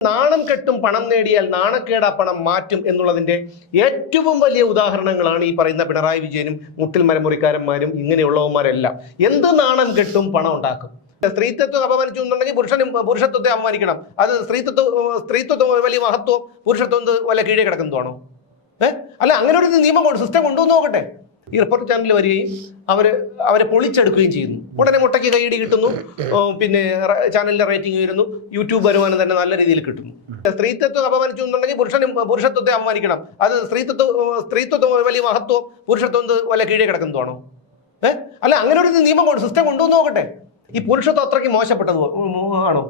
നാണം കെട്ടും പണം നേടിയാൽ നാണക്കേടാ പണം മാറ്റും എന്നുള്ളതിന്റെ ഏറ്റവും വലിയ ഉദാഹരണങ്ങളാണ് ഈ പറയുന്ന പിണറായി വിജയനും മുട്ടിൽ മരമുറിക്കാരന്മാരും ഇങ്ങനെയുള്ളവന്മാരെല്ലാം. എന്ത് നാണം കെട്ടും പണം ഉണ്ടാക്കും? സ്ത്രീത്വത്തെ അപമാനിച്ചു എന്നുണ്ടെങ്കിൽ പുരുഷനും പുരുഷത്വത്തെ അപമാനിക്കണം. അത് സ്ത്രീത്വത്വം സ്ത്രീത്വത്വം വലിയ മഹത്വം പുരുഷത്വം വല്ല കീഴേ കിടക്കുന്നതാണോ? ഏഹ് അല്ല അങ്ങനെ ഒരു നിയമം സിസ്റ്റം കൊണ്ടുവന്ന് നോക്കട്ടെ. ഈ റിപ്പോർട്ട് ചാനൽ വരികയും അവർ അവരെ പൊളിച്ചെടുക്കുകയും ചെയ്യുന്നു. ഉടനെ മുട്ടയ്ക്ക് കൈയടി കിട്ടുന്നു. പിന്നെ ചാനലിന്റെ റേറ്റിംഗ് വരുന്നു യൂട്യൂബ് വരുമാനം തന്നെ നല്ല രീതിയിൽ കിട്ടുന്നു. സ്ത്രീത്വത്തെ അപമാനിച്ചു എന്നുണ്ടെങ്കിൽ പുരുഷനും പുരുഷത്വത്തെ അപമാനിക്കണം. അത് സ്ത്രീത്വത്വം സ്ത്രീത്വത്വം വലിയ മഹത്വം പുരുഷത്വം വല്ല കീഴേ കിടക്കുന്നതാണോ? ഏഹ് അല്ല അങ്ങനെ ഒരു നിയമം സിസ്റ്റം കൊണ്ടുവന്ന് നോക്കട്ടെ. ഈ പുരുഷത്വം അത്രയ്ക്ക് മോശപ്പെട്ടത് ആണോ?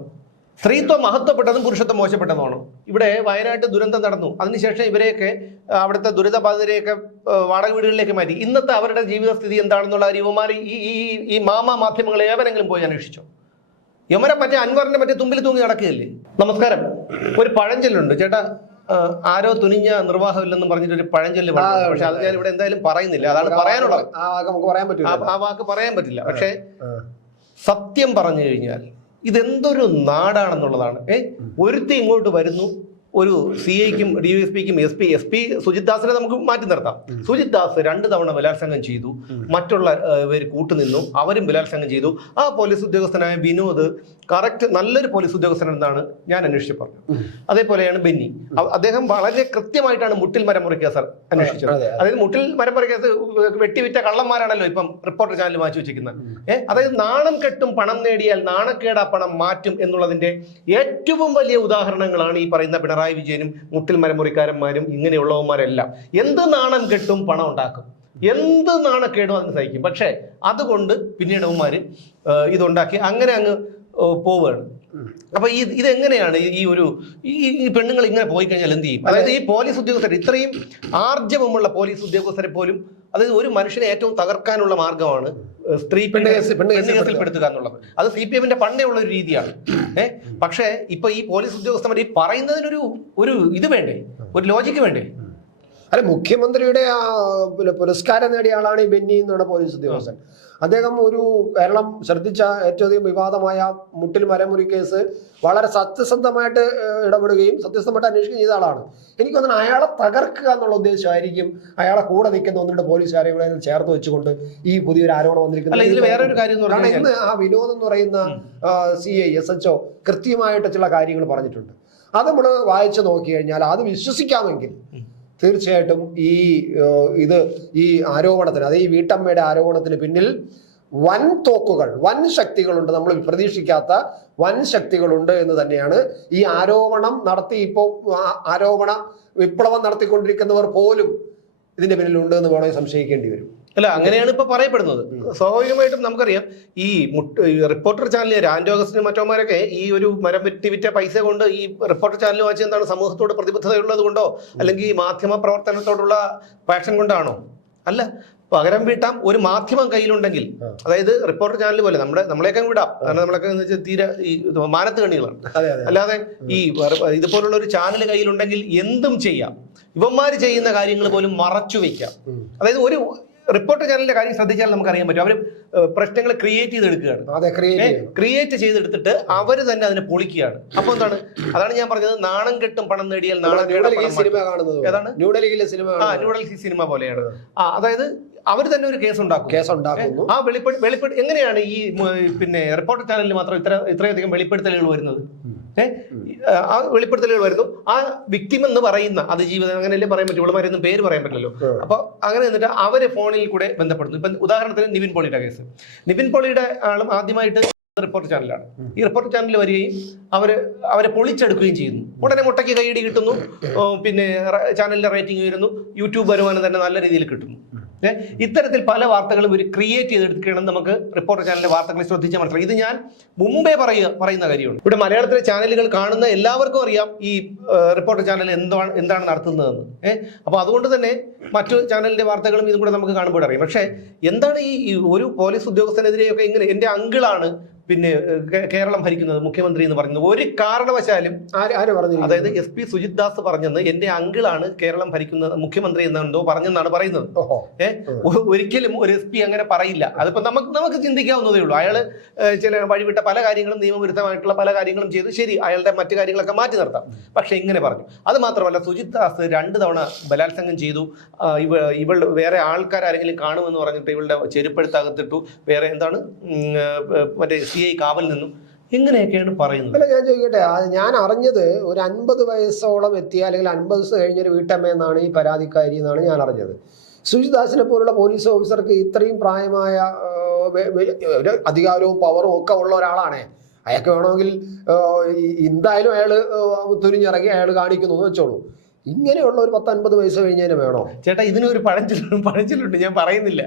സ്ത്രീത്വം മഹത്വപ്പെട്ടതും പുരുഷത്വം മോശപ്പെട്ടതുമാണ്. ഇവിടെ വയനാട്ട് ദുരന്തം നടന്നു. അതിനുശേഷം ഇവരെയൊക്കെ അവിടുത്തെ ദുരിതബാധിതരെയൊക്കെ വാടക വീടുകളിലേക്ക് മാറ്റി. ഇന്നത്തെ അവരുടെ ജീവിത സ്ഥിതി എന്താണെന്നുള്ള യുവമാർ ഈ ഈ ഈ- മാമ മാധ്യമങ്ങൾ ഏവരെങ്കിലും പോയി അന്വേഷിച്ചു? യമനെ മറ്റേ അൻവറിന്റെ മറ്റേ തുമ്പിൽ തൂങ്ങി നടക്കുകയല്ലേ? നമസ്കാരം. ഒരു പഴഞ്ചൊല്ലുണ്ട്. ചേട്ടാ ആരോ തുനിഞ്ഞ നിർവാഹമില്ലെന്ന് പറഞ്ഞിട്ട് ഒരു പഴഞ്ചൊല്ല് പക്ഷെ അത് ഞാൻ ഇവിടെ എന്തായാലും പറയുന്നില്ല. അതാണ് പറയാനുള്ളത്. ആ വാക്ക് പറയാൻ പറ്റില്ല. പക്ഷേ സത്യം പറഞ്ഞു കഴിഞ്ഞാൽ ഇതെന്തൊരു നാടാണെന്നുള്ളതാണ്. ഏ ഒരുത്തി ഇങ്ങോട്ട് വരുന്നു ഒരു സി ഐക്കും ഡി എസ് പിക്കും S P S P Sujith ദാസിനെ നമുക്ക് മാറ്റി നിർത്താം. സുജിത് ദാസ് രണ്ട് തവണ ബലാത്സംഗം ചെയ്തു. മറ്റുള്ള ഇവർ കൂട്ടുനിന്നു. അവരും ബലാത്സംഗം ചെയ്തു. ആ പോലീസ് ഉദ്യോഗസ്ഥനായ വിനോദ് കറക്റ്റ് നല്ലൊരു പോലീസ് ഉദ്യോഗസ്ഥനെന്നാണ് ഞാൻ അന്വേഷിച്ച് പറഞ്ഞത്. അതേപോലെയാണ് ബെന്നി. അദ്ദേഹം വളരെ കൃത്യമായിട്ടാണ് മുട്ടിൽ മരം മുറിക്കുക സാർ അന്വേഷിച്ചത്. അതായത് മുട്ടിൽ മരം മുറിക്കാത്ത വെട്ടിവിറ്റ കള്ളന്മാരാണല്ലോ ഇപ്പം റിപ്പോർട്ടർ ചാനൽ മാറ്റി വെച്ചിരിക്കുന്നത്. ഏഹ് അതായത് നാണം കെട്ടും പണം നേടിയാൽ നാണക്കേടാ പണം മാറ്റും എന്നുള്ളതിന്റെ ഏറ്റവും വലിയ ഉദാഹരണങ്ങളാണ് ഈ പറയുന്ന പിണറായി വിജയനും മുട്ടിൽ മരമുറിക്കാരന്മാരും ഇങ്ങനെയുള്ളവന്മാരെല്ലാം എന്ത് നാണം കെട്ടും പണം ഉണ്ടാക്കും? എന്ത് നാണക്കേടും അതിന് സഹിക്കും? പക്ഷേ അതുകൊണ്ട് പിന്നീട് അവന്മാർ ഇതുണ്ടാക്കി. അങ്ങനെ അങ്ങ് പോവുകയാണ് അപ്പൊ ഈ ഇതെങ്ങനെയാണ് ഈ- ഒരു ഈ പെണ്ണുങ്ങൾ ഇങ്ങനെ പോയി കഴിഞ്ഞാൽ എന്ത് ചെയ്യും? അതായത് ഈ പോലീസ് ഉദ്യോഗസ്ഥർ ഇത്രയും ആർജവമുള്ള പോലീസ് ഉദ്യോഗസ്ഥരെ പോലും അതായത് ഒരു മനുഷ്യനെ ഏറ്റവും തകർക്കാനുള്ള മാർഗമാണ് സ്ത്രീ പെണ്ണ് കേസ്- കേസിൽപ്പെടുത്തുക എന്നുള്ളത്. അത് സി പി എമ്മിന്റെ പണ്ടേ ഉള്ള ഒരു രീതിയാണ് ഏഹ് പക്ഷേ ഇപ്പൊ ഈ പോലീസ് ഉദ്യോഗസ്ഥന്മാർ ഈ പറയുന്നതിനൊരു ഒരു ഇത് വേണ്ടേ? ഒരു ലോജിക്ക് വേണ്ടേ? അല്ല മുഖ്യമന്ത്രിയുടെ ആ പിന്നെ പുരസ്കാരം നേടിയ ആളാണ് ഈ ബെന്നി എന്നുള്ള പോലീസ് ഉദ്യോഗസ്ഥൻ. അദ്ദേഹം ഒരു കേരളം ശ്രദ്ധിച്ച ഏറ്റവും അധികം വിവാദമായ മുട്ടിൽ മരമുറി കേസ് വളരെ സത്യസന്ധമായിട്ട് ഇടപെടുകയും സത്യസന്ധമായിട്ട് അന്വേഷിക്കുകയും ചെയ്ത ആളാണ്. എനിക്ക് തോന്നുന്നു അയാളെ തകർക്കുക എന്നുള്ള ഉദ്ദേശമായിരിക്കും അയാളെ കൂടെ നിൽക്കുന്ന ഒന്നിട്ട് പോലീസുകാരെ ഇവിടെ ചേർത്ത് വെച്ചുകൊണ്ട് ഈ പുതിയൊരു ആരോപണം വന്നിരിക്കുന്നത്. വേറൊരു കാര്യം കാരണം ഇന്ന് ആ വിനോദ് എന്ന് പറയുന്ന C I S H O കൃത്യമായിട്ട് ചില കാര്യങ്ങൾ പറഞ്ഞിട്ടുണ്ട്. അത് നമ്മൾ വായിച്ചു നോക്കി കഴിഞ്ഞാൽ അത് വിശ്വസിക്കാമെങ്കിൽ തീർച്ചയായിട്ടും ഈ ഇത് ഈ ആരോപണത്തിന് അത് ഈ വീട്ടമ്മയുടെ ആരോപണത്തിന് പിന്നിൽ വൻ തോക്കുകൾ വൻ ശക്തികളുണ്ട് നമ്മൾ പ്രതീക്ഷിക്കാത്ത വൻ ശക്തികളുണ്ട് എന്ന് തന്നെയാണ് ഈ ആരോപണം നടത്തി ഇപ്പോൾ ആരോപണ വിപ്ലവം നടത്തിക്കൊണ്ടിരിക്കുന്നവർ പോലും ഇതിന്റെ പിന്നിലുണ്ട് എന്ന് വേണമെങ്കിൽ സംശയിക്കേണ്ടി വരും. അല്ല അങ്ങനെയാണ് ഇപ്പൊ പറയപ്പെടുന്നത്. സ്വാഭാവികമായിട്ടും നമുക്കറിയാം ഈ മുട്ട് റിപ്പോർട്ടർ ചാനലിൽ രാജോഗസ്റ്റിനും മറ്റോമാരൊക്കെ ഈ ഒരു മരം വെട്ടി വിറ്റ പൈസ കൊണ്ട് ഈ റിപ്പോർട്ടർ ചാനൽ വാങ്ങിച്ച എന്താണ്? സമൂഹത്തോട് പ്രതിബദ്ധതയുള്ളത് കൊണ്ടോ? അല്ലെങ്കിൽ ഈ മാധ്യമ പ്രവർത്തനത്തോടുള്ള പാഷൻ കൊണ്ടാണോ? അല്ല പകരം വീട്ടാം ഒരു മാധ്യമം കയ്യിലുണ്ടെങ്കിൽ അതായത് റിപ്പോർട്ടർ ചാനൽ പോലെ നമ്മുടെ നമ്മളെയൊക്കെ വിടാം. കാരണം നമ്മളൊക്കെ എന്ന് വെച്ചാൽ തീരെ ഈ മാനത്ത് കണികളാണ്. അല്ലാതെ ഈ ഇതുപോലുള്ള ഒരു ചാനൽ കയ്യിലുണ്ടെങ്കിൽ എന്തും ചെയ്യാം. ഇവന്മാർ ചെയ്യുന്ന കാര്യങ്ങൾ പോലും മറച്ചു വെക്കാം. അതായത് ഒരു റിപ്പോർട്ടർ ചാനലിന്റെ കാര്യം ശ്രദ്ധിച്ചാൽ നമുക്ക് അറിയാൻ പറ്റും അവർ പ്രശ്നങ്ങൾ ക്രിയേറ്റ് ചെയ്തെടുക്കുകയാണ്. അതെ ക്രിയേറ്റ് ചെയ്തെടുത്തിട്ട് അവർ തന്നെ അതിനെ പൊളിക്കുകയാണ്. അപ്പൊ എന്താണ്? അതാണ് ഞാൻ പറഞ്ഞത് നാണം കെട്ടും പണം നേടിയാൽ നാണം സിനിമ കാണുന്നത്. ഏതാണ്? ന്യൂഡൽഹിയിലെ സിനിമ ആ ന്യൂഡൽഹി സിനിമ പോലെയാണ്. ആ. അതായത് അവർ തന്നെ ഒരു കേസ് ഉണ്ടാക്കും കേസ് ഉണ്ടാക്കുന്നു. ആ വെളിപ്പെടു വെളിപ്പെടു എങ്ങനെയാണ് ഈ പിന്നെ റിപ്പോർട്ടർ ചാനലിൽ മാത്രം ഇത്ര ഇത്രയധികം വെളിപ്പെടുത്തലുകൾ വരുന്നത്? ആ വെളിപ്പെടുത്തലുകൾ വരുന്നു. ആ വിക്ടിം എന്ന് പറയുന്ന അത് ജീവിതം അങ്ങനെയല്ലേ പറയാൻ പറ്റും? ഇവളുമാരൊന്നും പേര് പറയാൻ പറ്റില്ലല്ലോ. അപ്പൊ അങ്ങനെ എന്നിട്ട് അവരെ ഫോണിൽ കൂടെ ബന്ധപ്പെടുന്നു. ഇപ്പൊ ഉദാഹരണത്തിന് നിവിൻ പോളിയുടെ കേസ്. നിവിൻ പോളിയുടെ ആളും ആദ്യമായിട്ട് റിപ്പോർട്ട് ചാനലാണ് ഈ റിപ്പോർട്ട് ചാനലിൽ വരികയും അവർ അവരെ പൊളിച്ചെടുക്കുകയും ചെയ്യുന്നു. ഉടനെ മുട്ടയ്ക്ക് കൈയടി കിട്ടുന്നു. പിന്നെ ചാനലിന്റെ റേറ്റിംഗ് വരുന്നു യൂട്യൂബ് വരുമാനം തന്നെ നല്ല രീതിയിൽ കിട്ടുന്നു? ഇത്തരത്തിൽ പല വാർത്തകളും ഒരു ക്രിയേറ്റ് ചെയ്തെടുക്കണം നമുക്ക് റിപ്പോർട്ടർ ചാനലിന്റെ വാർത്തകൾ ശ്രദ്ധിച്ചാൽ മനസ്സിലായി ഇത് ഞാൻ മുമ്പേ പറയുക പറയുന്ന കാര്യമാണ്. ഇവിടെ മലയാളത്തിലെ ചാനലുകൾ കാണുന്ന എല്ലാവർക്കും അറിയാം ഈ റിപ്പോർട്ടർ ചാനൽ എന്താണ് എന്താണ് നടത്തുന്നതെന്ന്. ഏഹ് അപ്പൊ അതുകൊണ്ട് തന്നെ മറ്റു ചാനലിന്റെ വാർത്തകളും ഇതും കൂടെ നമുക്ക് കാണുമ്പോൾ അറിയാം. പക്ഷേ എന്താണ് ഈ ഒരു പോലീസ് ഉദ്യോഗസ്ഥനെതിരെയൊക്കെ ഇങ്ങനെ എന്റെ അങ്കിളാണ് പിന്നെ കേരളം ഭരിക്കുന്നത് മുഖ്യമന്ത്രി എന്ന് പറയുന്നത് ഒരു കാരണവശാലും ആര് പറഞ്ഞു അതായത് എസ് പി സുജിത് ദാസ് പറഞ്ഞെന്ന് എന്റെ അങ്കിളാണ് കേരളം ഭരിക്കുന്ന മുഖ്യമന്ത്രി എന്നെന്തോ പറഞ്ഞെന്നാണ് പറയുന്നത്. ഏഹ് ഒരിക്കലും ഒരു എസ് പി അങ്ങനെ പറയില്ല. അതിപ്പോ നമുക്ക് നമുക്ക് ചിന്തിക്കാവുന്നതേ ഉള്ളൂ. അയാൾ ഏഹ്, ചില വഴിവിട്ട പല കാര്യങ്ങളും നിയമവിരുദ്ധമായിട്ടുള്ള പല കാര്യങ്ങളും ചെയ്ത് ശരി അയാളുടെ മറ്റു കാര്യങ്ങളൊക്കെ മാറ്റി നിർത്താം. പക്ഷെ ഇങ്ങനെ പറഞ്ഞു. അത് മാത്രമല്ല സുജിത് ദാസ് രണ്ട് തവണ ബലാത്സംഗം ചെയ്തു. ഇവ ഇവൾ വേറെ ആൾക്കാർ ആരെങ്കിലും കാണുമെന്ന് പറഞ്ഞിട്ട് ഇവളുടെ ചെരുപ്പെടുത്തകത്തിട്ടു വേറെ എന്താണ്? മറ്റേ സി ഐ കാവൽ നിന്നും ഇങ്ങനെയൊക്കെയാണ് പറയുന്നത്? അല്ല ഞാൻ ചോദിക്കട്ടെ ഞാൻ അറിഞ്ഞത് ഒരു അൻപത് വയസ്സോളം എത്തിയ അല്ലെങ്കിൽ അൻപത് ദിവസം കഴിഞ്ഞൊരു വീട്ടമ്മ എന്നാണ് ഈ പരാതിക്കാരി എന്നാണ് ഞാൻ അറിഞ്ഞത്. സുജിദാസിനെ പോലുള്ള പോലീസ് ഓഫീസർക്ക് ഇത്രയും പ്രായമായ ഒരു അധികാരവും പവറും ഒക്കെ ഉള്ള ഒരാളാണേ. അയാൾക്ക് വേണമെങ്കിൽ എന്തായാലും അയാൾ തുനിഞ്ഞിറങ്ങി അയാൾ കാണിക്കുന്നു എന്ന് വെച്ചോളൂ. ഇങ്ങനെയുള്ള ഒരു പത്ത് അൻപത് വയസ്സ് കഴിഞ്ഞതിന് വേണോ? ചേട്ടാ ഇതിനൊരു പഴഞ്ചൊല്ലുണ്ട് പഴഞ്ചൊല്ലുണ്ട് ഞാൻ പറയുന്നില്ല.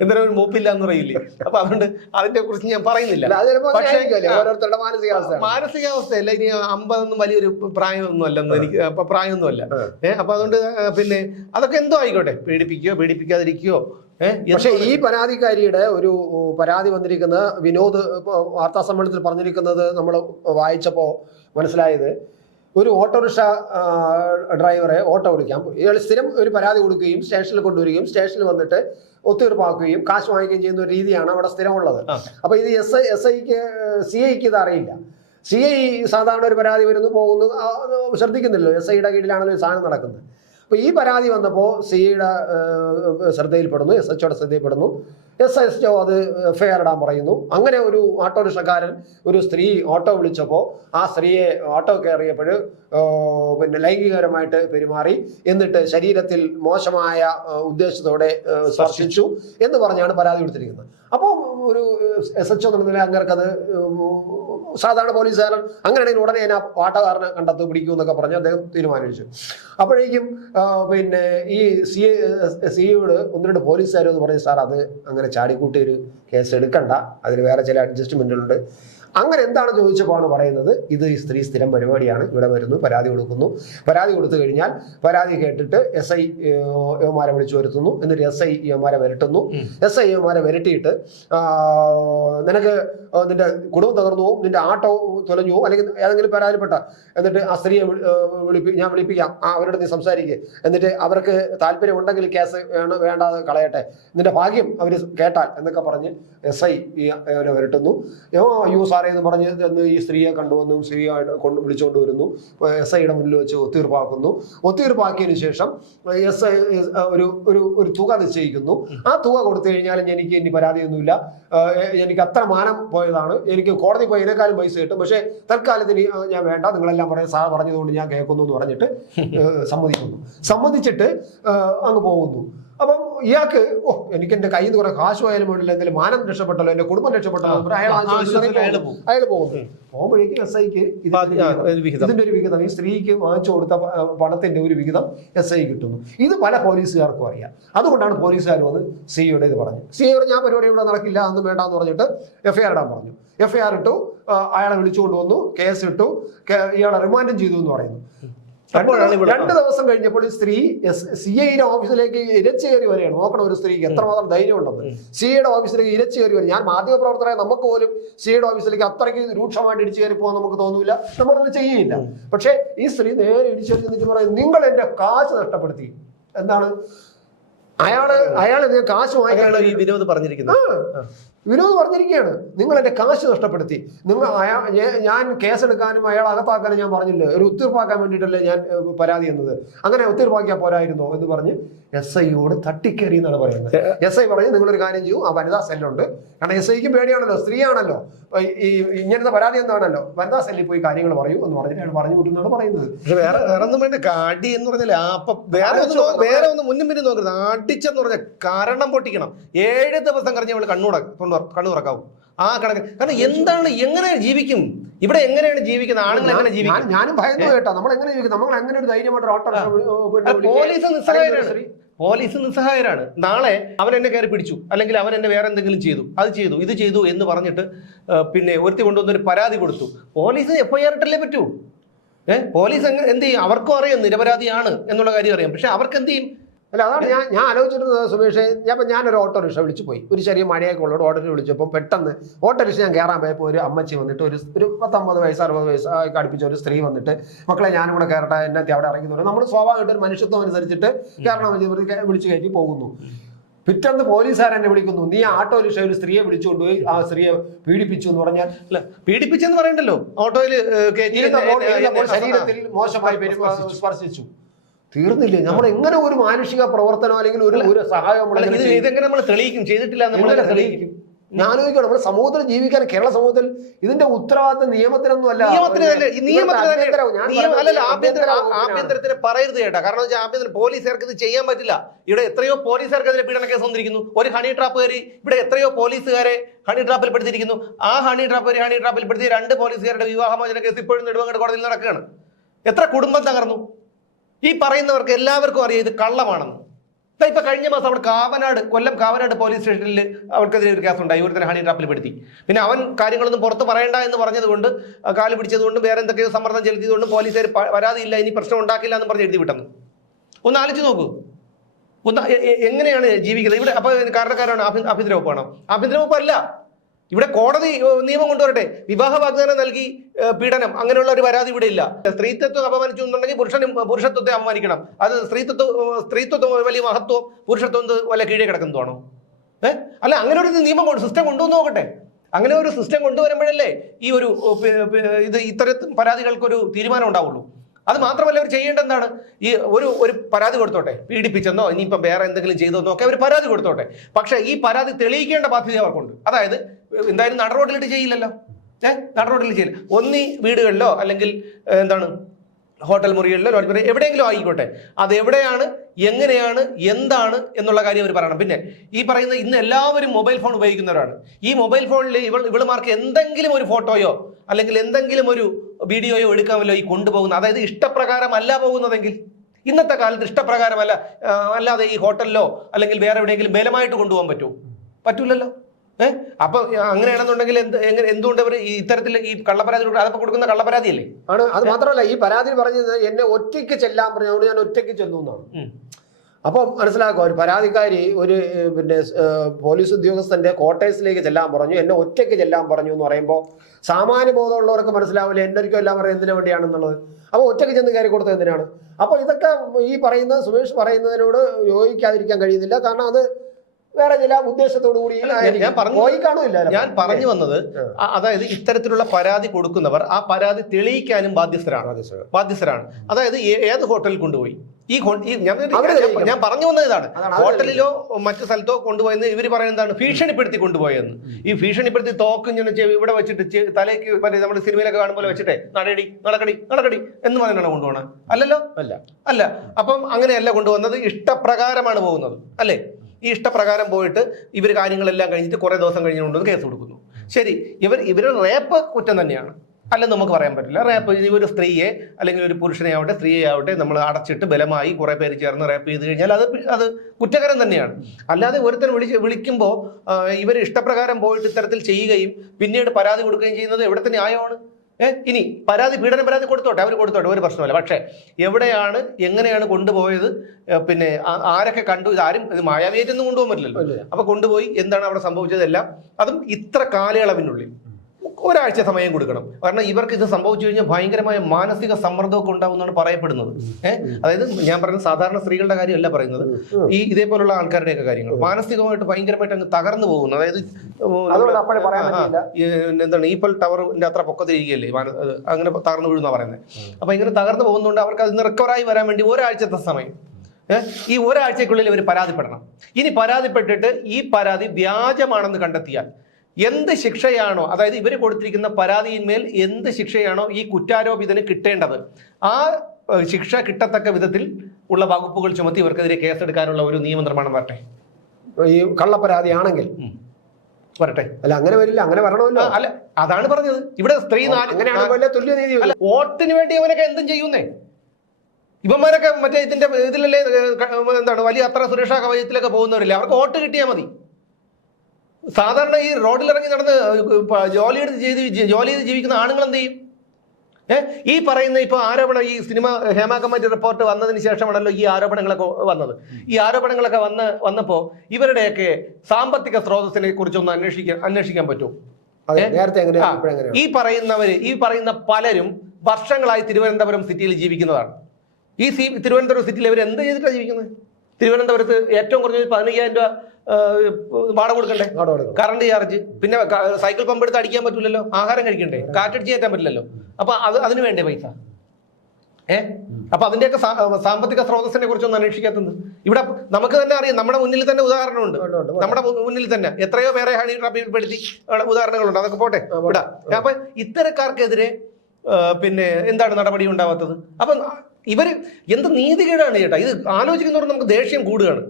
എന്തായാലും ഒരു മൂപ്പില്ല എന്ന് പറയില്ലേ? അപ്പൊ അതുകൊണ്ട് അതിനെ കുറിച്ച് ഞാൻ പറയുന്നില്ല. അല്ല പക്ഷേ. ഓരോരുത്തരുടെ മാനസികാവസ്ഥ മാനസികാവസ്ഥയല്ല ഇനി അമ്പതൊന്നും വലിയൊരു പ്രായമൊന്നും അല്ല എനിക്ക് അപ്പൊ പ്രായമൊന്നും അല്ല ഏഹ് അപ്പൊ അതുകൊണ്ട് പിന്നെ അതൊക്കെ എന്തോ ആയിക്കോട്ടെ? പീഡിപ്പിക്കുകയോ പീഡിപ്പിക്കാതിരിക്കുകയോ ഏഹ് പക്ഷേ ഈ പരാതിക്കാരിയുടെ ഒരു പരാതി വന്നിരിക്കുന്ന വിനോദ് വാർത്താ സമ്മേളനത്തിൽ പറഞ്ഞിരിക്കുന്നത് നമ്മൾ വായിച്ചപ്പോൾ മനസ്സിലായത്. ഒരു ഓട്ടോറിക്ഷ ഡ്രൈവറെ ഓട്ടോ വിളിക്കാൻ പോയി ഇയാൾ സ്ഥിരം ഒരു പരാതി കൊടുക്കുകയും സ്റ്റേഷനിൽ കൊണ്ടുവരികയും സ്റ്റേഷനിൽ വന്നിട്ട് ഒത്തുതീർപ്പാക്കുകയും കാശ് വാങ്ങിക്കുകയും ചെയ്യുന്ന ഒരു രീതിയാണ് അവിടെ സ്ഥിരമുള്ളത്. ആ. അപ്പൊ ഇത് എസ് ഐ എസ് ഐക്ക് സി ഐക്ക് ഇത് അറിയില്ല. സി ഐ സാധാരണ ഒരു പരാതി വരുന്നു പോകുന്നു ശ്രദ്ധിക്കുന്നില്ലല്ലോ. എസ് ഐയുടെ കീഴിലാണല്ലോ ഒരു സാധനം നടക്കുന്നത്. അപ്പോൾ ഈ പരാതി വന്നപ്പോൾ സി ഐയുടെ ശ്രദ്ധയിൽപ്പെടുന്നു എസ് എച്ച് ശ്രദ്ധയിൽപ്പെടുന്നു. എസ് എസ് ഒ അത് എഫ് ഐ ഇടാൻ പറയുന്നു. അങ്ങനെ ഒരു ഓട്ടോറിക്ഷക്കാരൻ ഒരു സ്ത്രീ ഓട്ടോ വിളിച്ചപ്പോൾ ആ സ്ത്രീയെ ഓട്ടോ കയറിയപ്പോൾ പിന്നെ ലൈംഗികപരമായിട്ട് പെരുമാറി. എന്നിട്ട് ശരീരത്തിൽ മോശമായ ഉദ്ദേശത്തോടെ സ്പർശിച്ചു എന്ന് പറഞ്ഞാണ് പരാതി കൊടുത്തിരിക്കുന്നത്. അപ്പോൾ ഒരു എസ് എച്ച് ഒ അങ്ങേർക്ക് അത് സാധാരണ പോലീസുകാരൻ അങ്ങനെയാണെങ്കിൽ ഉടനെ ഞാൻ ആ പാട്ടക്കാരനെ കണ്ടെത്തു പിടിക്കൂ എന്നൊക്കെ പറഞ്ഞ് അദ്ദേഹം തീരുമാനിച്ചു. അപ്പോഴേക്കും പിന്നെ ഈ സി സിയോട് ഒന്ന് രണ്ട് പോലീസുകാരും എന്ന് പറഞ്ഞ് സാർ അത് അങ്ങനെ ചാടിക്കൂട്ടി ഒരു കേസ് എടുക്കണ്ട. അതിന് വേറെ ചില അഡ്ജസ്റ്റ്മെന്റുകളുണ്ട് അങ്ങനെ എന്താണ് ചോദിച്ചപ്പോഴാണ് പറയുന്നത്? ഇത് ഈ സ്ത്രീ സ്ഥിരം പരിപാടിയാണ്. ഇവിടെ വരുന്നു പരാതി കൊടുക്കുന്നു. പരാതി കൊടുത്തു കഴിഞ്ഞാൽ പരാതി കേട്ടിട്ട് എസ് ഐ ഒമാരെ വിളിച്ചു വരുത്തുന്നു. എന്നിട്ട് എസ് ഐ ഒമാരെ വരട്ടുന്നു. എസ് ഐ ഒമാരെ വരട്ടിയിട്ട് നിനക്ക് നിന്റെ കുടുംബം തകർന്നു പോവും നിന്റെ ആട്ടോ തുലഞ്ഞു പോവും അല്ലെങ്കിൽ ഏതെങ്കിലും പരാതിപ്പെട്ട എന്നിട്ട് ആ സ്ത്രീയെ വിളിപ്പി ഞാൻ വിളിപ്പിക്കാം. ആ അവരോട് നീ സംസാരിക്കുക എന്നിട്ട് അവർക്ക് താല്പര്യം ഉണ്ടെങ്കിൽ കേസ് വേണ്ട വേണ്ടാതെ കളയട്ടെ. നിന്റെ ഭാഗ്യം അവർ കേട്ടാൽ എന്നൊക്കെ പറഞ്ഞ് എസ് ഐ അവരെ വരട്ടുന്നു. യോ സാറേ എന്ന് പറഞ്ഞ് എന്ന് ഈ സ്ത്രീയെ കണ്ടുവന്നു സ്ത്രീയായിട്ട് കൊണ്ട് വിളിച്ചുകൊണ്ട് വരുന്നു. എസ് ഐയുടെ മുന്നിൽ വെച്ച് ഒത്തീർപ്പാക്കുന്നു ഒത്തീർപ്പാക്കിയതിനു ശേഷം എസ് ഐ ഒരു ഒരു ഒരു തുക നിശ്ചയിക്കുന്നു. ആ തുക കൊടുത്തു കഴിഞ്ഞാൽ എനിക്ക് ഇനി പരാതിയൊന്നുമില്ല. എനിക്ക് അത്ര മാനം പോയതാണ്. എനിക്ക് കോടതി പോയി ഇതിനേക്കാളും പൈസ കിട്ടും. പക്ഷേ തൽക്കാലത്തിന് ഞാൻ വേണ്ട. നിങ്ങളെല്ലാം പറയാൻ സാർ പറഞ്ഞതുകൊണ്ട് ഞാൻ കേൾക്കുന്നു എന്ന് പറഞ്ഞിട്ട് സമ്മതിക്കുന്നു. സമ്മതിച്ചിട്ട് അങ്ങ് പോകുന്നു. അപ്പം ഇയാൾക്ക് ഓ എനിക്ക് എന്റെ കയ്യിൽ നിന്ന് കുറെ കാശ് പോയാലും വേണ്ടില്ല എന്തെങ്കിലും മാനം രക്ഷപ്പെട്ടല്ലോ എന്റെ കുടുംബം രക്ഷപ്പെട്ടല്ലോ എന്ന് അയാൾ അയാൾ പോകും. പോകുമ്പോഴേക്കും എസ് ഐക്ക്. ഇതിന്റെ ഒരു വിഹിതം. ഈ സ്ത്രീക്ക് വാങ്ങിച്ചു കൊടുത്ത പണത്തിന്റെ ഒരു വിഹിതം എസ് ഐ കിട്ടുന്നു. ഇത് പല പോലീസുകാർക്കും അറിയാം. അതുകൊണ്ടാണ് പോലീസുകാർ വന്ന് സിയുടെ ഇത് പറഞ്ഞു സി ഐ പറഞ്ഞു ഞാൻ പരിപാടി ഇവിടെ നടക്കില്ല അന്ന് വേണ്ടാന്ന് പറഞ്ഞിട്ട് എഫ് ഐ ആർ ഇടാൻ പറഞ്ഞു. എഫ് ഐ ആർ ഇട്ടു അയാളെ വിളിച്ചുകൊണ്ട് വന്നു കേസ് ഇട്ടു ഇയാളെ റിമാൻഡും ചെയ്തു എന്ന് പറയുന്നു. രണ്ട് ദിവസം കഴിഞ്ഞപ്പോൾ ഈ സ്ത്രീ സി ഐയുടെ ഓഫീസിലേക്ക് ഇരച്ചു കയറി വരികയാണ്. നോക്കണം ഒരു സ്ത്രീക്ക് എത്രമാത്രം ധൈര്യം ഉണ്ടെന്ന് സി ഐയുടെ ഓഫീസിലേക്ക് ഇരച്ചു കയറി വരും ഞാൻ മാധ്യമപ്രവർത്തകരെ നമുക്ക് പോലും സി ഐയുടെ ഓഫീസിലേക്ക് അത്രയ്ക്ക് രൂക്ഷമായിട്ട് ഇടിച്ചു കയറി പോകാൻ നമുക്ക് തോന്നില്ല നമ്മളത് ചെയ്യില്ല. പക്ഷേ ഈ സ്ത്രീ നേരെ ഇടിച്ചു എന്നിട്ട് പറയും നിങ്ങൾ എന്റെ കാശ് നഷ്ടപ്പെടുത്തി. എന്താണ്? അയാൾ അയാൾ കാശ് വാങ്ങിക്കാനുള്ള ഈ വിനോദ് പറഞ്ഞിരിക്കുന്നത്. വിനോദ് പറഞ്ഞിരിക്കുകയാണ്. നിങ്ങൾ എന്റെ കാശ് നഷ്ടപ്പെടുത്തി. നിങ്ങൾ അയാൾ ഞാൻ കേസെടുക്കാനും അയാൾ അകത്താക്കാനും ഞാൻ പറഞ്ഞില്ല? ഒരു ഒത്തീർപ്പാക്കാൻ വേണ്ടിയിട്ടല്ലേ ഞാൻ പരാതി എന്നത്. അങ്ങനെ ഒത്തീർപ്പാക്കിയാൽ പോരായിരുന്നോ എന്ന് പറഞ്ഞ് എസ് ഐയോട് തട്ടിക്കയറി എന്നാണ് പറയുന്നത്. എസ് ഐ പറഞ്ഞ് നിങ്ങളൊരു കാര്യം ചെയ്യൂ. ആ വനിതാ സെല്ലുണ്ട്. കാരണം എസ് ഐക്ക് പേടിയാണല്ലോ. സ്ത്രീയാണല്ലോ. ഈ ഇങ്ങനത്തെ പരാതി എന്താണല്ലോ? വനിതാ സെല്ലിൽ പോയി കാര്യങ്ങൾ പറയൂ എന്ന് പറഞ്ഞിട്ട് അയാൾ പറഞ്ഞു വിട്ടുന്നാണ് പറയുന്നത്. പക്ഷെ വേറെ വേറെ ഒന്നും വേണ്ട. കാടി എന്ന് പറഞ്ഞാൽ അപ്പൊ വേറെ ഒന്ന് വേറെ ഒന്ന് മുന്നും പിന്നും നോക്കരുത്. അടിച്ചെന്ന് പറഞ്ഞാൽ കാരണം പൊട്ടിക്കണം. ഏഴ് ദിവസം കഴിഞ്ഞ് അവൾ കണ്ണൂട കൊണ്ടു കണ്ണു തുറക്കാവും. ആ കണക്ക്. കാരണം എന്താണ് എങ്ങനെ ജീവിക്കും? ഇവിടെ എങ്ങനെയാണ് ജീവിക്കുന്നത്? ആണുങ്ങൾ എങ്ങനെ ജീവിക്കും? ഞാനും ഭയന്നു കേട്ടോ. നമ്മൾ എങ്ങനെ ജീവിക്കും? നമ്മൾ എങ്ങനെ ഒരു ധൈര്യമായിട്ട് ഓട്ടോ പോലീസ് നിസ്സഹായരാണ്. പോലീസ് നിസ്സഹായരാണ്. നാളെ അവൻ എന്നെ കയറി പിടിച്ചു. അല്ലെങ്കിൽ അവൻ എന്നെ വേറെ എന്തെങ്കിലും ചെയ്തു. അത് ചെയ്തു ഇത് ചെയ്തു എന്ന് പറഞ്ഞിട്ട് പിന്നെ ഒരുത്തി കൊണ്ടുവന്നൊരു പരാതി കൊടുത്തു. പോലീസ് എഫ്ഐആർ ഇട്ടല്ലേ പറ്റൂ? ഏഹ് പോലീസ് എന്ത് ചെയ്യും? അവർക്കും അറിയാം നിരപരാധിയാണ് എന്നുള്ള കാര്യം അറിയാം. പക്ഷെ അവർക്ക് എന്ത് ചെയ്യും? അല്ല അതാണ് ഞാൻ ഞാൻ ആലോചിച്ചിരുന്നത് സുമേഷ്. ഞാൻ ഞാനൊരു ഓട്ടോറിക്ഷ വിളിച്ചു പോയി. ഒരു ചെറിയ മഴയൊക്കെ ഉള്ളോട് ഓട്ടോറിക്ഷ വിളിച്ചപ്പോൾ പെട്ടെന്ന് ഓട്ടോറിക്ഷ ഞാൻ കയറാൻ പോയപ്പോൾ ഒരു അമ്മച്ചി വന്നിട്ട് ഒരു ഒരു പത്തൊമ്പത് വയസ്സ് അറുപത് വയസ്സ് കടുപ്പിച്ച ഒരു സ്ത്രീ വന്നിട്ട് മക്കളെ ഞാനും കൂടെ കയറട്ടെ എന്നെ അവിടെ ഇറങ്ങി തുടങ്ങി നമ്മൾ സ്വാഭാവികമായിട്ട് ഒരു മനുഷ്യത്വം അനുസരിച്ചിട്ട് കയറണമെന്ന് വിളിച്ചു കയറ്റി പോകുന്നു. പിറ്റന്ന് പോലീസുകാർ എന്നെ വിളിക്കുന്നു. നീ ആട്ടോറിക്ഷ ഒരു സ്ത്രീയെ വിളിച്ചുകൊണ്ടുപോയി ആ സ്ത്രീയെ പീഡിപ്പിച്ചു എന്ന് പറഞ്ഞാൽ അല്ല പീഡിപ്പിച്ചെന്ന് പറയണ്ടല്ലോ. ഓട്ടോയിൽ ശരീരത്തിൽ മോശമായി സ്പർശിച്ചു. തീർന്നില്ലേ? നമ്മൾ എങ്ങനെ ഒരു മാനുഷിക പ്രവർത്തനം അല്ലെങ്കിൽ ഒരു ഒരു സഹായം നമ്മൾ എങ്ങനെ ഇതെങ്ങനെ നമ്മൾ തെളിയിക്കും? ചെയ്തിട്ടില്ല നമ്മൾ തെളിയിക്കും? ആലോചിക്കണം നമ്മുടെ സമൂഹത്തിൽ ജീവിക്കാൻ കേരള സമൂഹത്തിൽ ഇതിന്റെ ഉത്തരവാദിത്വം നിയമത്തിനൊന്നും അല്ല. ആഭ്യന്തരത്തിന് പറയരുത് ചേട്ടാ കാരണം വെച്ചാൽ ആഭ്യന്തര പോലീസുകാർക്ക് ഇത് ചെയ്യാൻ പറ്റില്ല. ഇവിടെ എത്രയോ പോലീസുകാർക്കെതിരെ പീഡന കേസ് വന്നിരിക്കുന്നു. ഒരു ഹണി ട്രാപ്പ് കയറി ഇവിടെ എത്രയോ പോലീസുകാരെ ഹണി ട്രാപ്പിൽ പെടുത്തിയിരിക്കുന്നു. ആ ഹണി ട്രാപ്പ് ഹണി ട്രാപ്പിൽ പെടുത്തിയ രണ്ട് പോലീസുകാരുടെ വിവാഹമോചന കേസ് ഇപ്പോഴും നെടുവങ്ങാട് കോടതിയിൽ നടക്കുകയാണ്. എത്ര കുടുംബം തകർന്നു? ഈ പറയുന്നവർക്ക് എല്ലാവർക്കും അറിയാം ഇത് കള്ളമാണെന്ന്. ഇപ്പൊ കഴിഞ്ഞ മാസം അവിടെ കാവനാട് കൊല്ലം കാവനാട് പോലീസ് സ്റ്റേഷനിൽ അവർക്കെതിരെ ഒരു കേസ് ഉണ്ടായി ഒരുത്തനെ ഹണി ട്രാപ്പിൽ പെടുത്തി. പിന്നെ അവൻ കാര്യങ്ങളൊന്നും പുറത്ത് പറയണ്ട എന്ന് പറഞ്ഞതുകൊണ്ട് കാൽ പിടിച്ചതുകൊണ്ട് വേറെ എന്തൊക്കെയോ സമ്മർദ്ദം ചെലുത്തിയതുകൊണ്ട് പോലീസുകാർ വരാതില്ല ഇനി പ്രശ്നം ഉണ്ടാക്കില്ല എന്ന് പറഞ്ഞ് എഴുതി വിട്ടെന്ന് ഒന്ന് ആലോചിച്ച് നോക്കൂ. ഒന്ന് എങ്ങനെയാണ് ജീവിക്കുന്നത്? ഇവിടെ അപ്പൊ കാരണക്കാരാണ് ആഭ്യ- ആഭ്യന്തര വകുപ്പാണോ? ആഭ്യന്തര വകുപ്പ് അല്ല. ഇവിടെ കോടതി നിയമം കൊണ്ടുവരട്ടെ. വിവാഹ വാഗ്ദാനം നൽകി പീഡനം അങ്ങനെയുള്ള ഒരു പരാതി ഇവിടെ ഇല്ല. സ്ത്രീത്വം അപമാനിച്ചു എന്നുണ്ടെങ്കിൽ പുരുഷനും പുരുഷത്വത്തെ അപമാനിക്കണം. അത് സ്ത്രീത്വം സ്ത്രീത്വത്വം വലിയ മഹത്വം പുരുഷത്വം വല്ല കീഴേ കിടക്കുന്നതാണോ? ഏ? അല്ല അങ്ങനെ ഒരു നിയമം സിസ്റ്റം കൊണ്ടുവന്ന് നോക്കട്ടെ. അങ്ങനെ ഒരു സിസ്റ്റം കൊണ്ടുവരുമ്പോഴല്ലേ ഈ ഒരു ഇത് ഇത്തരത്തിൽ പരാതികൾക്കൊരു തീരുമാനം ഉണ്ടാവുള്ളൂ. അത് മാത്രമല്ല അവർ ചെയ്യേണ്ട എന്താണ് ഈ ഒരു ഒരു പരാതി കൊടുത്തോട്ടെ. പീഡിപ്പിച്ചെന്നോ ഇനിയിപ്പം വേറെ എന്തെങ്കിലും ചെയ്തെന്നോ ഒക്കെ അവർ പരാതി കൊടുത്തോട്ടെ. പക്ഷേ ഈ പരാതി തെളിയിക്കേണ്ട ബാധ്യത അവർക്കുണ്ട്. അതായത് എന്തായാലും നട ചെയ്യില്ലല്ലോ. ഏഹ് നട ചെയ്യില്ല. ഒന്നീ വീടുകളിലോ അല്ലെങ്കിൽ എന്താണ് ഹോട്ടൽ മുറികളിലോ ലോഡ്ജ് മുറി എവിടെയെങ്കിലും ആയിക്കോട്ടെ. അത് എവിടെയാണ് എങ്ങനെയാണ് എന്താണ് എന്നുള്ള കാര്യം അവർ പറയണം. പിന്നെ ഈ പറയുന്ന ഇന്ന് എല്ലാവരും മൊബൈൽ ഫോൺ ഉപയോഗിക്കുന്നവരാണ്. ഈ മൊബൈൽ ഫോണിൽ ഇവൾ ഇവളുമാർക്ക് എന്തെങ്കിലും ഒരു ഫോട്ടോയോ അല്ലെങ്കിൽ എന്തെങ്കിലും ഒരു വീഡിയോയോ എടുക്കാമല്ലോ ഈ കൊണ്ടുപോകുന്ന അതായത് ഇഷ്ടപ്രകാരമല്ല പോകുന്നതെങ്കിൽ. ഇന്നത്തെ കാലത്ത് ഇഷ്ടപ്രകാരമല്ല അല്ലാതെ ഈ ഹോട്ടലിലോ അല്ലെങ്കിൽ വേറെ എവിടെയെങ്കിലും ബലമായിട്ട് കൊണ്ടുപോകാൻ പറ്റുമോ? പറ്റൂലല്ലോ. ഏഹ് അപ്പൊ അങ്ങനെയാണെന്നുണ്ടെങ്കിൽ എന്ത് എങ്ങനെ എന്തുകൊണ്ട് അവർ ഈ ഇത്തരത്തിൽ ഈ കള്ളപ്പരാതി? അതൊക്കെ കൊടുക്കുന്ന കള്ളപ്പരാതിയല്ലേ? ആണ്. അത് മാത്രമല്ല ഈ പരാതി പറഞ്ഞത് എന്നെ ഒറ്റയ്ക്ക് ചെല്ലാൻ പറഞ്ഞു അതുകൊണ്ട് ഞാൻ ഒറ്റയ്ക്ക് ചെന്നു എന്നാണ്. അപ്പൊ അപ്പോൾ മനസ്സിലാക്കുക ഒരു പരാതിക്കാരി ഒരു പിന്നെ പോലീസ് ഉദ്യോഗസ്ഥന്റെ ക്വാർട്ടേഴ്സിലേക്ക് ചെല്ലാൻ പറഞ്ഞു എന്നെ ഒറ്റയ്ക്ക് ചെല്ലാൻ പറഞ്ഞു എന്ന് പറയുമ്പോൾ സാമാന്യ ബോധമുള്ളവർക്ക് മനസ്സിലാവില്ല എന്നൊരിക്കലും എല്ലാം പറയുന്നത് എന്തിനു വേണ്ടിയാണെന്നുള്ളത്. അപ്പോൾ ഒറ്റയ്ക്ക് ചെന്ന് കയറി കൊടുത്തത് എന്തിനാണ്? അപ്പോൾ ഇതൊക്കെ ഈ പറയുന്ന സുമേഷ് പറയുന്നതിനോട് യോജിക്കാതിരിക്കാൻ കഴിയുന്നില്ല. കാരണം അത് വേറെ ചില ഉദ്ദേശത്തോടു കൂടി ഞാൻ- പറഞ്ഞു- പോയി ഞാൻ പറഞ്ഞു വന്നത് അതായത് ഇത്തരത്തിലുള്ള പരാതി കൊടുക്കുന്നവർ ആ പരാതി തെളിയിക്കാനും ബാധ്യസ്ഥരാണ്. ബാധ്യസ്ഥരാണ്. അതായത് ഏത് ഹോട്ടലിൽ കൊണ്ടുപോയി? ഈ ഞാൻ ഞാൻ- പറഞ്ഞു വന്നത് ഇതാണ്. ഹോട്ടലിലോ മറ്റു സ്ഥലത്തോ കൊണ്ടുപോയെന്ന് ഇവർ പറയുന്നത് എന്താണ്? ഭീഷണിപ്പെടുത്തി കൊണ്ടുപോയെന്ന്. ഈ ഭീഷണിപ്പെടുത്തി തോക്ക് ഇങ്ങനെ ഇവിടെ വെച്ചിട്ട് തലേക്ക് മറ്റേ നമ്മുടെ സിനിമയിലൊക്കെ കാണുമ്പോൾ വെച്ചിട്ടേ നടടി നടക്കടി നടക്കടി എന്ന് പറഞ്ഞാണ് കൊണ്ടുപോകണം അല്ലല്ലോ? അല്ല. അല്ല. അപ്പം അങ്ങനെയല്ല കൊണ്ടുവന്നത്. ഇഷ്ടപ്രകാരമാണ് പോകുന്നത്. അല്ലേ? ഈ ഇഷ്ടപ്രകാരം പോയിട്ട് ഇവർ കാര്യങ്ങളെല്ലാം കഴിഞ്ഞിട്ട് കുറേ ദിവസം കഴിഞ്ഞ് കൊണ്ടുവന്ന് കേസ് കൊടുക്കുന്നു. ശരി ഇവർ ഇവർ റേപ്പ് കുറ്റം തന്നെയാണ്. അല്ലെന്ന് നമുക്ക് പറയാൻ പറ്റില്ല. റേപ്പ് ഒരു സ്ത്രീയെ അല്ലെങ്കിൽ ഒരു പുരുഷനെ ആവട്ടെ സ്ത്രീയെ ആവട്ടെ നമ്മൾ അടച്ചിട്ട് ബലമായി കുറേ പേര് ചേർന്ന് റേപ്പ് ചെയ്ത് കഴിഞ്ഞാൽ അത് അത് കുറ്റകരം തന്നെയാണ്. അല്ലാതെ ഒരുത്തൻ വിളിച്ച് വിളിക്കുമ്പോൾ ഇവർ ഇഷ്ടപ്രകാരം പോയിട്ട് ഇത്തരത്തിൽ ചെയ്യുകയും പിന്നീട് പരാതി കൊടുക്കുകയും ചെയ്യുന്നത് എവിടെ ഏഹ് ഇനി പരാതി പീഡന പരാതി കൊടുത്തോട്ടെ? അവർ കൊടുത്തോട്ടെ? ഒരു പ്രശ്നമല്ല പക്ഷേ എവിടെയാണ് എങ്ങനെയാണ് കൊണ്ടുപോയത്? പിന്നെ ആരൊക്കെ കണ്ടു? ഇത് ആരും ഇത് മായാവിയേറ്റൊന്നും കൊണ്ടുപോകാൻ പറ്റില്ലല്ലോ അപ്പൊ കൊണ്ടുപോയി എന്താണ് അവിടെ സംഭവിച്ചതെല്ലാം? അതും ഇത്ര കാലയളവിനുള്ളിൽ. ഒരാഴ്ച സമയം കൊടുക്കണം. കാരണം ഇവർക്ക് ഇത് സംഭവിച്ചു കഴിഞ്ഞാൽ ഭയങ്കരമായ മാനസിക സമ്മർദ്ദമൊക്കെ ഉണ്ടാവുമെന്നാണ് പറയപ്പെടുന്നത്. ഏഹ് അതായത് ഞാൻ പറയുന്നത് സാധാരണ സ്ത്രീകളുടെ കാര്യമല്ല പറയുന്നത്. ഈ ഇതേപോലുള്ള ആൾക്കാരുടെയൊക്കെ കാര്യങ്ങൾ. മാനസികമായിട്ട് ഭയങ്കരമായിട്ട് അങ്ങ് തകർന്നു പോകുന്നു. അതായത് എന്താണ് ഈപ്പൽ ടവറിന്റെ അത്ര പൊക്കത്തിരിക്കുകയല്ലേ? അങ്ങനെ തകർന്നു വീഴുന്ന പറയുന്നത്. അപ്പൊ ഇങ്ങനെ തകർന്നു പോകുന്നതുകൊണ്ട് അവർക്ക് അതിന് റിക്കവറായി വരാൻ വേണ്ടി ഒരാഴ്ചത്തെ സമയം. ഏഹ് ഈ ഒരാഴ്ചക്കുള്ളിൽ ഇവർ പരാതിപ്പെടണം. ഇനി പരാതിപ്പെട്ടിട്ട് ഈ പരാതി വ്യാജമാണെന്ന് കണ്ടെത്തിയാൽ എന്ത് ശിക്ഷയാണോ അതായത് ഇവർ കൊടുത്തിരിക്കുന്ന പരാതിയിന്മേൽ എന്ത് ശിക്ഷയാണോ ഈ കുറ്റാരോപിതന് കിട്ടേണ്ടത്. ആ ശിക്ഷ കിട്ടത്തക്ക വിധത്തിൽ ഉള്ള വകുപ്പുകൾ ചുമത്തി ഇവർക്കെതിരെ കേസെടുക്കാനുള്ള ഒരു നിയമനിർമ്മാണം വരട്ടെ. ഈ കള്ളപ്പരാതിയാണെങ്കിൽ. വരട്ടെ. അല്ല അങ്ങനെ വരില്ല അങ്ങനെ വരണമല്ലോ. അല്ല അതാണ് പറഞ്ഞത്. ഇവിടെ സ്ത്രീ അങ്ങനെയാണ് വോട്ടിന് വേണ്ടി അവനൊക്കെ എന്തും ചെയ്യുന്നേ? ഇവന്മാരൊക്കെ മറ്റേ ഇതിന്റെ ഇതിലല്ലേ എന്താണ് വലിയ അത്ര സുരക്ഷാ കവചത്തിലൊക്കെ പോകുന്നവരില്ലേ? അവർക്ക് വോട്ട് കിട്ടിയാൽ മതി. സാധാരണ ഈ റോഡിൽ ഇറങ്ങി നടന്ന് ജോലി എടുത്ത് ചെയ്ത് ജോലി ചെയ്ത് ജീവിക്കുന്ന ആണുങ്ങൾ എന്ത് ചെയ്യും? ഏഹ് ഈ പറയുന്ന ഇപ്പോൾ ആരോപണം ഈ സിനിമ ഹേമ കമ്മിറ്റി റിപ്പോർട്ട് വന്നതിന് ശേഷമാണല്ലോ ഈ ആരോപണങ്ങളൊക്കെ വന്നത്. ഈ ആരോപണങ്ങളൊക്കെ വന്ന് വന്നപ്പോൾ ഇവരുടെയൊക്കെ സാമ്പത്തിക സ്രോതസ്സിനെ കുറിച്ചൊന്ന് അന്വേഷിക്കാൻ അന്വേഷിക്കാൻ പറ്റുമോ? ഈ പറയുന്നവര് ഈ പറയുന്ന പലരും വർഷങ്ങളായി തിരുവനന്തപുരം സിറ്റിയിൽ ജീവിക്കുന്നതാണ്. ഈ സി തിരുവനന്തപുരം സിറ്റിയിൽ ഇവർ എന്ത് ചെയ്തിട്ടാണ് ജീവിക്കുന്നത്? തിരുവനന്തപുരത്ത് ഏറ്റവും കുറഞ്ഞ പതിനയ്യായിരം രൂപ വാടക കൊടുക്കണ്ടേ. കറണ്ട് ചാർജ് പിന്നെ സൈക്കിൾ പമ്പ് എടുത്ത് അടിക്കാൻ പറ്റില്ലല്ലോ ആഹാരം കഴിക്കണ്ടേ? കാറ്റടിച്ച് കയറ്റാൻ പറ്റില്ലല്ലോ? അപ്പൊ അത് അതിന് വേണ്ടേ പൈസ? ഏ? അപ്പൊ അതിന്റെയൊക്കെ സാമ്പത്തിക സ്രോതസ്സിനെ കുറിച്ചൊന്നും അന്വേഷിക്കാത്തത്. ഇവിടെ നമുക്ക് തന്നെ അറിയാം നമ്മുടെ മുന്നിൽ തന്നെ ഉദാഹരണമുണ്ട്. നമ്മുടെ മുന്നിൽ തന്നെ. എത്രയോ പേരെ ഹണി ട്രാപ്പിൽപ്പെടുത്തി ഉദാഹരണങ്ങളുണ്ട്. അതൊക്കെ പോട്ടെ. ഇവിടെ അപ്പൊ ഇത്തരക്കാർക്കെതിരെ പിന്നെ എന്താണ് നടപടി ഉണ്ടാവാത്തത്? അപ്പൊ ഇവർ എന്ത് നീതികേടാണ് ചേട്ടാ? ഇത് ആലോചിക്കുന്നവർ നമുക്ക് ദേഷ്യം കൂടുകയാണ്.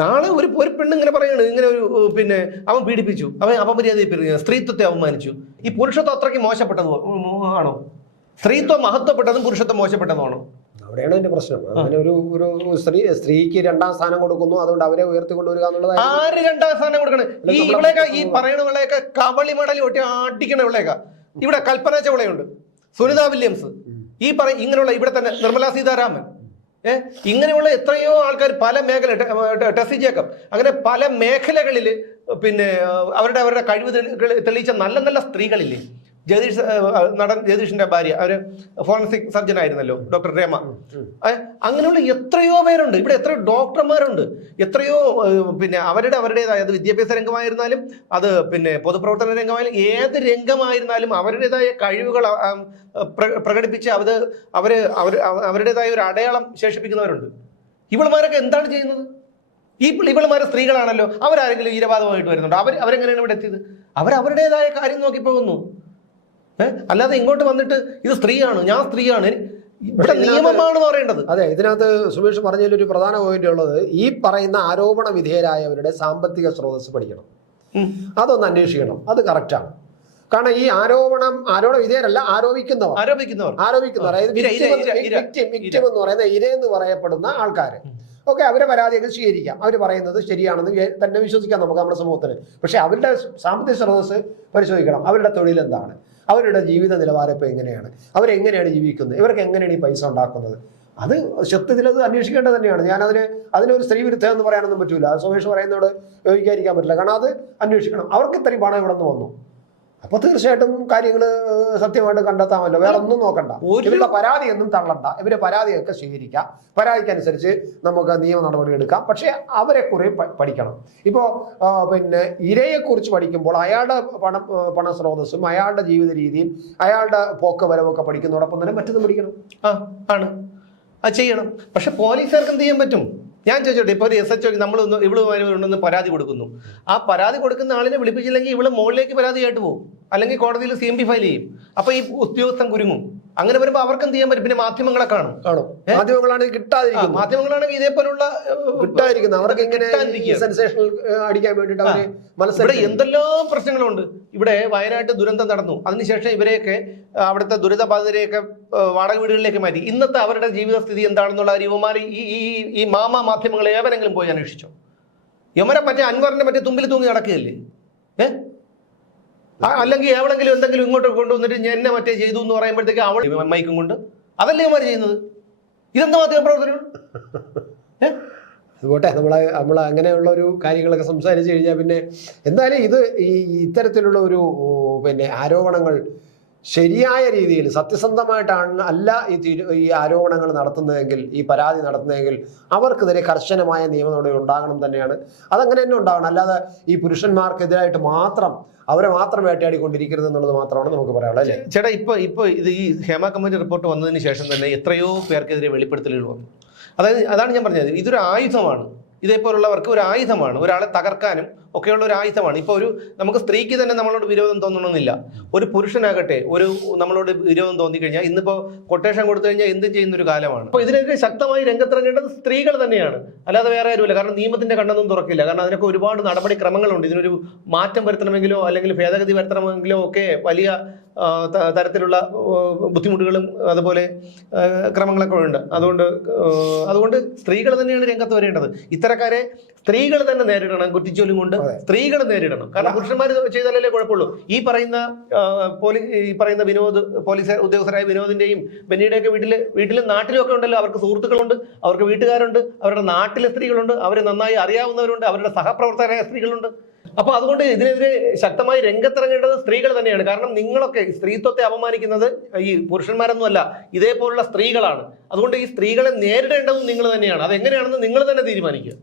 നാളെ ഒരു ഒരു പെണ്ണ് ഇങ്ങനെ പറയാണ് ഇങ്ങനെ ഒരു പിന്നെ അവൻ പീഡിപ്പിച്ചു. അവൻ അപമര്യാദ സ്ത്രീത്വത്തെ അവമാനിച്ചു ഈ പുരുഷത്വം അത്രയ്ക്ക് മോശപ്പെട്ടത്? ആണോ? സ്ത്രീത്വം മഹത്വപ്പെട്ടതും പുരുഷത്വം മോശപ്പെട്ടതുമാണോ? അവിടെയാണ് എന്റെ പ്രശ്നം. അങ്ങനെ ഒരു ഒരു സ്ത്രീ സ്ത്രീക്ക് രണ്ടാം സ്ഥാനം കൊടുക്കുന്നു. അതുകൊണ്ട് അവരെ ഉയർത്തി കൊണ്ടുവരിക എന്നുള്ളത് ആര് രണ്ടാം സ്ഥാനം കൊടുക്കണം? ഈ ഇവിടെയൊക്കെ ഈ പറയുന്നവളെയൊക്കെ കവളി മടലി ഒട്ടി ആട്ടിക്കണ വിളയൊക്കെ ഇവിടെ കൽപ്പന ചവളയുണ്ട്. സുനിത വില്യംസ്. ഈ പറ ഇങ്ങനെയുള്ള ഇവിടെ തന്നെ നിർമ്മലാ സീതാരാമൻ. ഏ? ഇങ്ങനെയുള്ള എത്രയോ ആൾക്കാർ പല മേഖല ടെസി ജേക്കബ് അങ്ങനെ പല മേഖലകളിൽ പിന്നെ അവരുടെ അവരുടെ കഴിവ് തെളി- തെളിയിച്ച നല്ല നല്ല സ്ത്രീകളില്ലേ? ഏ, നടൻ ജഗദീഷിന്റെ ഭാര്യ അവർ ഫോറൻസിക് സർജൻ ആയിരുന്നല്ലോ ഡോക്ടർ രേമ. അങ്ങനെയുള്ള എത്രയോ പേരുണ്ട്. ഇവിടെ എത്രയോ ഡോക്ടർമാരുണ്ട് എത്രയോ പിന്നെ അവരുടെ അവരുടേതായ അത് വിദ്യാഭ്യാസ രംഗമായിരുന്നാലും അത് പിന്നെ പൊതുപ്രവർത്തന രംഗമായാലും ഏത് രംഗമായിരുന്നാലും അവരുടേതായ കഴിവുകൾ പ്രകടിപ്പിച്ച് അത് അവർ അവർ അവരുടേതായ ഒരു അടയാളം ശേഷിപ്പിക്കുന്നവരുണ്ട്. ഇവളുമാരൊക്കെ എന്താണ് ചെയ്യുന്നത്? ഈ ഇവളുമാരെ സ്ത്രീകളാണല്ലോ. അവരാരെങ്കിലും ഈരവാദമായിട്ട് വരുന്നുണ്ടോ? അവർ അവരെങ്ങനെയാണ് ഇവിടെ എത്തിയത്? അവർ അവരുടേതായ കാര്യം നോക്കി പോകുന്നു. അല്ലാതെ ഇങ്ങോട്ട് വന്നിട്ട് ഇത് സ്ത്രീയാണ് ഞാൻ സ്ത്രീയാണ്. ഇവിടെ നിയമമാണ് പറയേണ്ടത്. അതെ ഇതിനകത്ത് സുമേഷ് പറഞ്ഞതിൽ ഒരു പ്രധാന പോയിന്റ് ഉള്ളത്. ഈ പറയുന്ന ആരോപണ വിധേയരായവരുടെ സാമ്പത്തിക സ്രോതസ് പഠിക്കണം. അതൊന്ന് അന്വേഷിക്കണം. അത് കറക്റ്റാണ് കാരണം ഈ ആരോപണം ആരോപണ വിധേയരല്ല ആരോപിക്കുന്നവർ. ആരോപിക്കുന്നവർ. ആരോപിക്കുന്നവർ. അതായത് ഇര, എന്ന് പറയുന്ന ഇര എന്ന് പറയപ്പെടുന്ന ആൾക്കാർ ഓക്കെ അവരെ പരാതിയൊക്കെ സ്വീകരിക്കാം. അവർ പറയുന്നത് ശരിയാണെന്ന് തന്നെ വിശ്വസിക്കാം നമുക്ക് നമ്മുടെ സമൂഹത്തിന് പക്ഷേ അവരുടെ സാമ്പത്തിക സ്രോതസ് പരിശോധിക്കണം. അവരുടെ തൊഴിൽ എന്താണ്? അവരുടെ ജീവിത നിലവാരം ഇപ്പോൾ എങ്ങനെയാണ്? അവരെങ്ങനെയാണ് ജീവിക്കുന്നത്? ഇവർക്ക് എങ്ങനെയാണ് ഈ പൈസ ഉണ്ടാക്കുന്നത്? അത് ശക്തത്തിൽ അത് അന്വേഷിക്കേണ്ടത് തന്നെയാണ്. ഞാനതിന് അതിനൊരു സ്ത്രീ വിരുദ്ധം എന്ന് പറയാനൊന്നും പറ്റൂല. സുമേഷ് പറയുന്നതോട് യോജിക്കാതിരിക്കാൻ പറ്റില്ല. കാരണം അത് അന്വേഷിക്കണം. അവർക്ക് ഇത്രയും പണം ഇവിടെ നിന്ന് വന്നു? അപ്പൊ തീർച്ചയായിട്ടും കാര്യങ്ങൾ സത്യമായിട്ട് കണ്ടെത്താമല്ലോ. വേറെ ഒന്നും നോക്കണ്ട. ഇവരുടെ പരാതി ഒന്നും തള്ളണ്ട. ഇവരെ പരാതിയൊക്കെ സ്വീകരിക്കാം. പരാതിക്കനുസരിച്ച് നമുക്ക് നിയമ നടപടി എടുക്കാം. പക്ഷേ അവരെ കുറെ പഠിക്കണം. ഇപ്പോ പിന്നെ ഇരയെ കുറിച്ച് പഠിക്കുമ്പോൾ അയാളുടെ പണം ആ, പണ സ്രോതസ്സും അയാളുടെ ജീവിത രീതിയും അയാളുടെ പോക്ക് വരവൊക്കെ പഠിക്കുന്നതോടൊപ്പം തന്നെ മറ്റൊന്നും പഠിക്കണം. ആ ആണ്. അത് ചെയ്യണം. പക്ഷെ പോലീസുകാർക്ക് എന്ത് ചെയ്യാൻ പറ്റും? ഞാൻ ചോദിച്ചോട്ടെ ഇപ്പോൾ ഒരു എസ് എച്ച് നമ്മൾ ഇവൾ ഉണ്ടെന്ന് പരാതി കൊടുക്കുന്നു. ആ പരാതി കൊടുക്കുന്ന ആളിനെ വിളിപ്പിച്ചില്ലെങ്കിൽ ഇവൾ മുകളിലേക്ക് പരാതിയായിട്ട് പോകും. അല്ലെങ്കിൽ കോടതിയിൽ സി എം പി ഫയൽ ചെയ്യും. അപ്പൊ ഈ ഉദ്യോഗസ്ഥൻ കുരുങ്ങും. അങ്ങനെ വരുമ്പോൾ അവർക്ക് എന്ത് ചെയ്യാൻ പറ്റും? പിന്നെ മാധ്യമങ്ങളെ കാണും. കാണും. മാധ്യമങ്ങളാണെങ്കിൽ മാധ്യമങ്ങളാണ് കിട്ടാതിരിക്കുന്നത്. മാധ്യമങ്ങളാണെങ്കിൽ ഇതേപോലുള്ള ഏഹ്, കിട്ടാതിരിക്കുന്നത്. അവർക്ക് ഇങ്ങനെ അടിക്കാൻ വേണ്ടിയിട്ട് അവർ എന്തെല്ലാം പ്രശ്നങ്ങളുണ്ട്? ഇവിടെ വയനാട്ട് ദുരന്തം നടന്നു. അതിനുശേഷം ഇവരെയൊക്കെ അവിടുത്തെ ദുരിതബാധിതരെയൊക്കെ വാടക വീടുകളിലേക്ക് മാറ്റി. ഇന്നത്തെ അവരുടെ ജീവിതസ്ഥിതി എന്താണെന്നുള്ള യുവമാർ ഈ ഈ ഈ മാമ മാധ്യമങ്ങൾ ഏവരെങ്കിലും പോയി അന്വേഷിച്ചോ? യമരെ മറ്റേ അൻവറിന്റെ മറ്റേ തുമ്പിൽ തൂങ്ങി നടക്കുകയല്ലേ? ഏ? അല്ലെങ്കിൽ എവിടെങ്കിലും എന്തെങ്കിലും ഇങ്ങോട്ട് കൊണ്ടുവന്നിട്ട് എന്നെ മറ്റേ ചെയ്തു എന്ന് പറയുമ്പോഴത്തേക്ക് അവൾ മൈക്കും കൊണ്ട്? അതല്ലേ ഇവന്മാർ ചെയ്യുന്നത്? ഇതെന്താ മാധ്യമ പ്രവർത്തനങ്ങൾ? ഏ? അതുപോട്ടെ നമ്മൾ നമ്മൾ അങ്ങനെയുള്ള ഒരു കാര്യങ്ങളൊക്കെ സംസാരിച്ച് കഴിഞ്ഞാൽ പിന്നെ എന്തായാലും ഇത് ഈ ഇത്തരത്തിലുള്ള ഒരു പിന്നെ ആരോപണങ്ങൾ ശരിയായ രീതിയിൽ സത്യസന്ധമായിട്ടാണ് അല്ല ഈ ഈ ആരോപണങ്ങൾ നടത്തുന്നതെങ്കിൽ ഈ പരാതി നടത്തുന്നതെങ്കിൽ അവർക്കെതിരെ കർശനമായ നിയമം നടപടി ഉണ്ടാകണം തന്നെയാണ്. അതങ്ങനെ തന്നെ ഉണ്ടാകണം അല്ലാതെ ഈ പുരുഷന്മാർക്കെതിരായിട്ട് മാത്രം അവരെ മാത്രം വേട്ടയാടിക്കൊണ്ടിരിക്കരുത് എന്നുള്ളത് മാത്രമാണ് നമുക്ക് പറയാനുള്ളത് അല്ലേ? ചേട്ടാ ഇപ്പൊ ഇപ്പൊ ഇത് ഈ ഹേമ കമ്മിറ്റി റിപ്പോർട്ട് വന്നതിന് ശേഷം തന്നെ എത്രയോ പേർക്കെതിരെ വെളിപ്പെടുത്തലുകൾ വന്നു. അതായത് അതാണ് ഞാൻ പറഞ്ഞത്. ഇതൊരു ആയുധമാണ്. ഇതേപോലുള്ളവർക്ക് ഒരു ആയുധമാണ്. ഒരാളെ തകർക്കാനും ഒക്കെയുള്ള ഒരു ആയുധമാണ് ഇപ്പോൾ ഒരു നമുക്ക് സ്ത്രീക്ക് തന്നെ നമ്മളോട് വിരോധം തോന്നണമെന്നില്ല ഒരു പുരുഷനാകട്ടെ ഒരു നമ്മളോട് വിരോധം തോന്നിക്കഴിഞ്ഞാൽ ഇന്നിപ്പോൾ കൊട്ടേഷൻ കൊടുത്തു കഴിഞ്ഞാൽ എന്തും ചെയ്യുന്ന ഒരു കാലമാണ്. അപ്പോൾ ഇതിനെതിരെ ശക്തമായി രംഗത്തിറങ്ങേണ്ടത് സ്ത്രീകൾ തന്നെയാണ്. അല്ലാതെ വേറെ ആരുമില്ല. കാരണം നിയമത്തിന്റെ കണ്ണൊന്നും തുറക്കില്ല. കാരണം അതിനൊക്കെ ഒരുപാട് നടപടിക്രമങ്ങളുണ്ട്. ഇതിനൊരു മാറ്റം വരുത്തണമെങ്കിലോ അല്ലെങ്കിൽ ഭേദഗതി വരുത്തണമെങ്കിലോ ഒക്കെ വലിയ തരത്തിലുള്ള ബുദ്ധിമുട്ടുകളും അതുപോലെ ക്രമങ്ങളൊക്കെ ഉണ്ട്. അതുകൊണ്ട് അതുകൊണ്ട് സ്ത്രീകൾ തന്നെയാണ് രംഗത്ത് വരേണ്ടത്. ഇത്തരക്കാരെ സ്ത്രീകൾ തന്നെ നേരിടണം കുറ്റിച്ചോലും കൊണ്ട് സ്ത്രീകൾ നേരിടണം. കാരണം പുരുഷന്മാർ ചെയ്താലല്ലേ കുഴപ്പമുള്ളൂ. ഈ പറയുന്ന ഈ പറയുന്ന വിനോദ് പോലീസ് ഉദ്യോഗസ്ഥരായ വിനോദിന്റെയും ബെന്നിയുടെയൊക്കെ വീട്ടിൽ വീട്ടിലും നാട്ടിലും ഒക്കെ ഉണ്ടല്ലോ. അവർക്ക് സുഹൃത്തുക്കളുണ്ട് അവർക്ക് വീട്ടുകാരുണ്ട് അവരുടെ നാട്ടിലെ സ്ത്രീകളുണ്ട് അവരെ നന്നായി അറിയാവുന്നവരുണ്ട് അവരുടെ സഹപ്രവർത്തകരായ സ്ത്രീകളുണ്ട്. അപ്പൊ അതുകൊണ്ട് ഇതിനെതിരെ ശക്തമായി രംഗത്തിറങ്ങേണ്ടത് സ്ത്രീകൾ തന്നെയാണ്. കാരണം നിങ്ങളൊക്കെ സ്ത്രീത്വത്തെ അപമാനിക്കുന്നത് ഈ പുരുഷന്മാരൊന്നുമല്ല ഇതേപോലുള്ള സ്ത്രീകളാണ്. അതുകൊണ്ട് ഈ സ്ത്രീകളെ നേരിടേണ്ടതും നിങ്ങൾ തന്നെയാണ്. അത് എങ്ങനെയാണെന്ന് നിങ്ങൾ തന്നെ തീരുമാനിക്കുക.